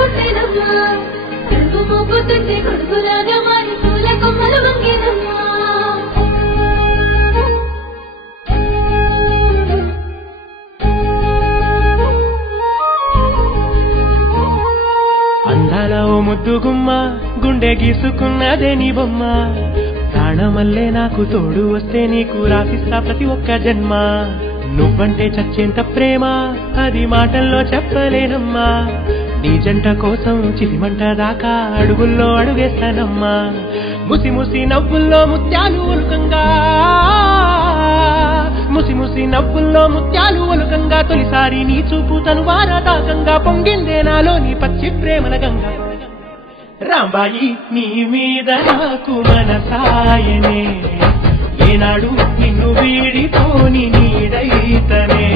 పుట్టెనమ్మా కడుపు మోపుతుంటే కొడుకులాగా మారి పూల కొమ్మలు వంగేనమ్మా అందాల ఓ ముద్దు గుమ్మ గుండె గీసుకున్నదే నీ బొమ్మ ప్రాణమల్లే నాకు తోడు వస్తే నీకు రాసిస్తా ప్రతి ఒక్క జన్మ నువ్వంటే చచ్చేంత ప్రేమ అది మాటల్లో చెప్పలేనమ్మా నీ జంట కోసం చిలిమంట దాకా అడుగుల్లో అడుగేస్తానమ్మా ముసి ముసి నవ్వుల్లో ముత్యాలు ఒలుకంగా ముసి ముసి నవ్వుల్లో ముత్యాలు ఒలుకంగా తొలిసారి నీ చూపు తను వారాదాకంగా పొంగిందే నాలో నీ పచ్చి ప్రేమల గంగా రాంబాయి నీ మీద నాకు మనసాయనే ఏనాడు నిన్ను వీడిపోని నీడైతనే